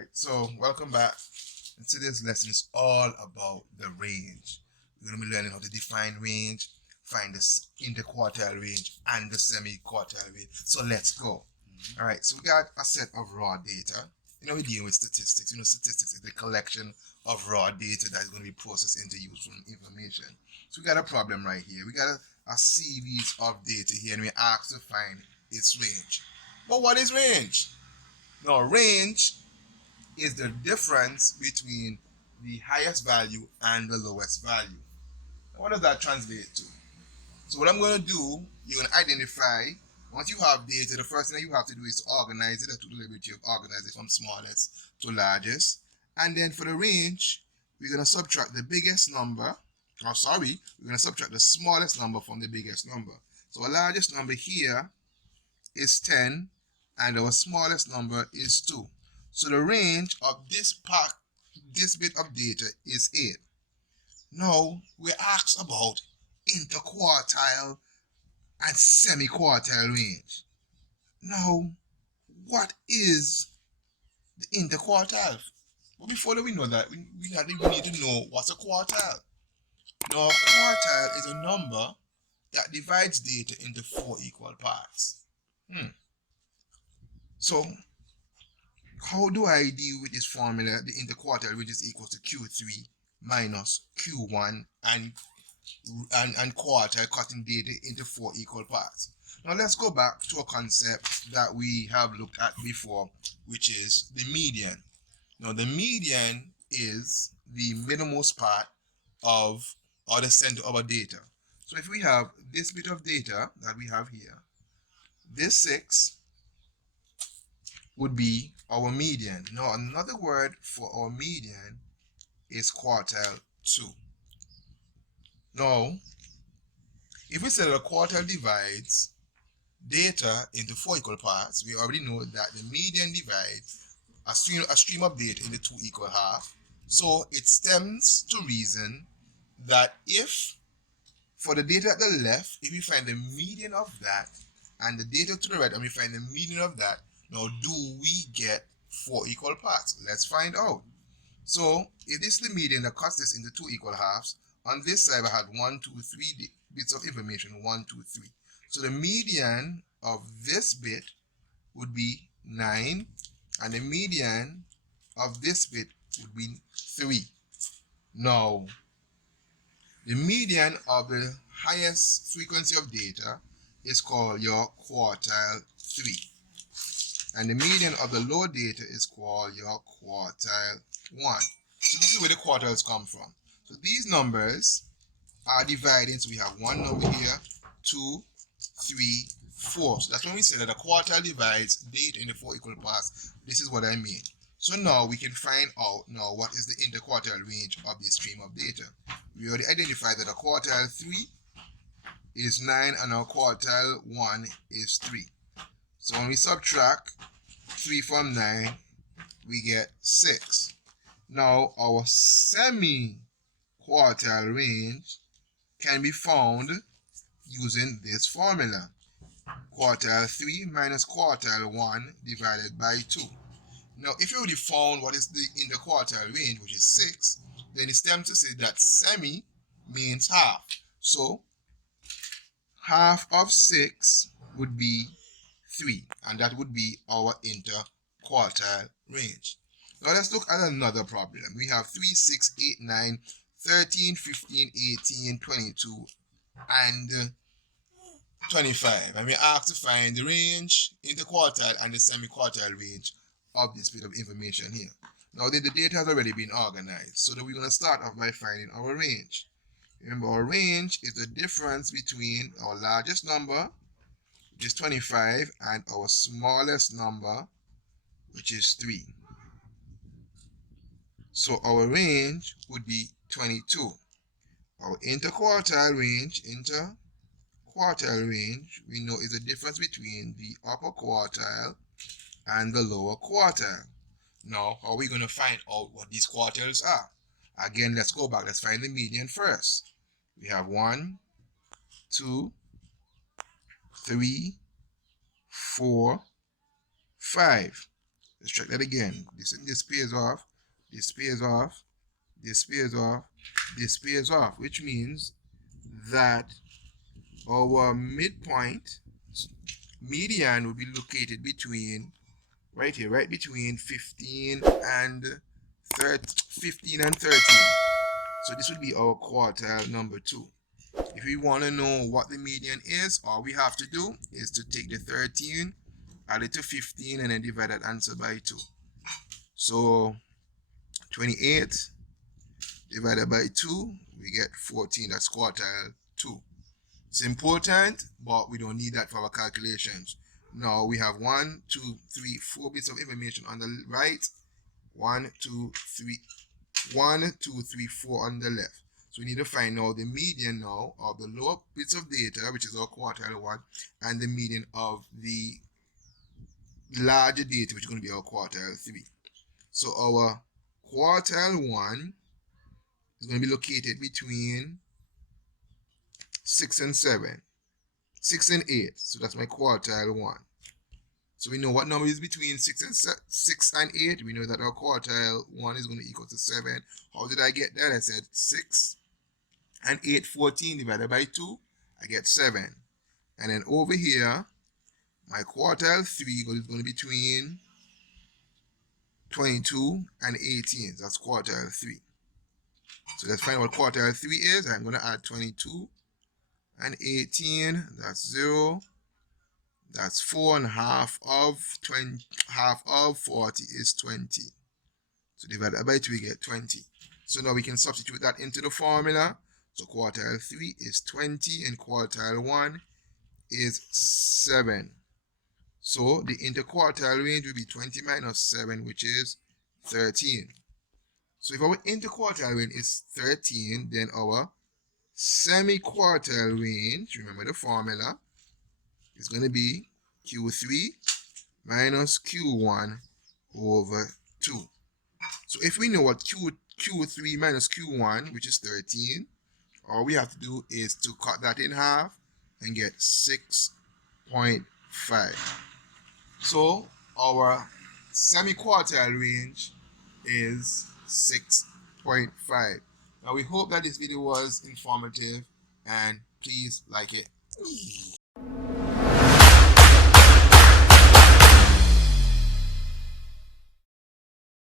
Alright, so welcome back. And today's lesson is all about the range. We're going to be learning how to define range, find the interquartile range, and the semi-quartile range. So let's go. Alright, so we got a set of raw data. We're dealing with statistics. Statistics is the collection of raw data that is going to be processed into useful information. So we got a problem right here. We got a series of data here, and we're asked to find its range. But what is range? Now, range is the difference between the highest value and the lowest value. Now, what does that translate to? So what I'm going to do, you're going to identify, once you have data, the first thing that you have to do is to organize it, to the liberty of organize it from smallest to largest. And then for the range, we're going to subtract the biggest number, we're going to subtract the smallest number from the biggest number. So our largest number here is 10, and our smallest number is 2. So the range of this bit of data is 8. Now, we're asked about interquartile and semi-quartile range. Now, what is the interquartile? Well, before we know that, we need to know what's a quartile. Now, a quartile is a number that divides data into 4 equal parts. So, how do I deal with this formula, the interquartile, which is equal to Q3 minus Q1 and quartile, cutting data into 4 equal parts? Now let's go back to a concept that we have looked at before, which is the median. Now the median is the middlemost part of, or the center of our data. So if we have this bit of data that we have here, this 6 would be our median. Now another word for our median is quartile 2. Now, if we say that a quartile divides data into 4 equal parts, we already know that the median divides a stream of data into 2 equal halves. So it stems to reason that if, for the data at the left, if we find the median of that, and the data to the right, and we find the median of that, now do we get 4 equal parts? Let's find out. So if this is the median that cuts this into 2 equal halves, on this side I had 1, 2, 3 bits of information, 1, 2, 3. So the median of this bit would be 9, and the median of this bit would be 3. Now, the median of the highest frequency of data is called your quartile 3. And the median of the low data is called your quartile 1. So this is where the quartiles come from. So these numbers are dividing. So we have one number here, 2, 3, 4. So that's when we say that a quartile divides data into 4 equal parts. This is what I mean. So now we can find out now what is the interquartile range of this stream of data. We already identified that a quartile 3 is 9 and our quartile 1 is 3. So when we subtract 3 from 9, we get 6. Now our semi-quartile range can be found using this formula. Quartile 3 minus quartile 1 divided by 2. Now if you already found what is the interquartile range, which is 6, then it's time to say that semi means half. So half of 6 would be 3, and that would be our interquartile range. Now let's look at another problem. We have 3, 6, 8, 9, 13, 15, 18, 22, and 25. And we're asked to find the range, interquartile, and the semi-quartile range of this bit of information here. Now the data has already been organized, so that we're going to start off by finding our range. Remember, our range is the difference between our largest number, which is 25, and our smallest number, which is 3. So our range would be 22. Our interquartile range, we know is the difference between the upper quartile and the lower quartile. Now, how are we going to find out what these quartiles are? Again, let's go back. Let's find the median first. We have 1, 2, 3, 4, 5. Let's check that again. This pays off, this pays off, this pays off, this pays off, which means that our midpoint, median, will be located between, right here, right between 15 and 13. So this would be our quartile number 2. If we want to know what the median is, all we have to do is to take the 13, add it to 15, and then divide that answer by 2. So 28 divided by 2, we get 14. That's quartile 2. It's important, but we don't need that for our calculations. Now we have 1, 2, 3, 4 bits of information on the right. 1, 2, 3, 1, 2, 3, 4 on the left. So we need to find out the median now of the lower bits of data, which is our quartile 1, and the median of the larger data, which is going to be our quartile 3. So our quartile 1 is going to be located between 6 and 7. 6 and 8. So that's my quartile 1. So we know what number is between 6 and 8. We know that our quartile 1 is going to equal to 7. How did I get that? I said 6 and 8, 14 divided by 2. I get 7. And then over here, my quartile 3 is going to be between 22 and 18. That's quartile 3. So let's find out what quartile 3 is. I'm going to add 22 and 18. That's 0. That's 4, and half of 40 is 20. So divide that by 2, we get 20. So now we can substitute that into the formula. So quartile 3 is 20 and quartile 1 is 7. So the interquartile range will be 20 minus 7, which is 13. So if our interquartile range is 13, then our semi-quartile range, remember the formula, is going to be Q3 minus Q1 over 2. So if we know what Q3 minus Q1, which is 13, all we have to do is to cut that in half and get 6.5. So our semi-quartile range is 6.5. Now we hope that this video was informative, and please like it.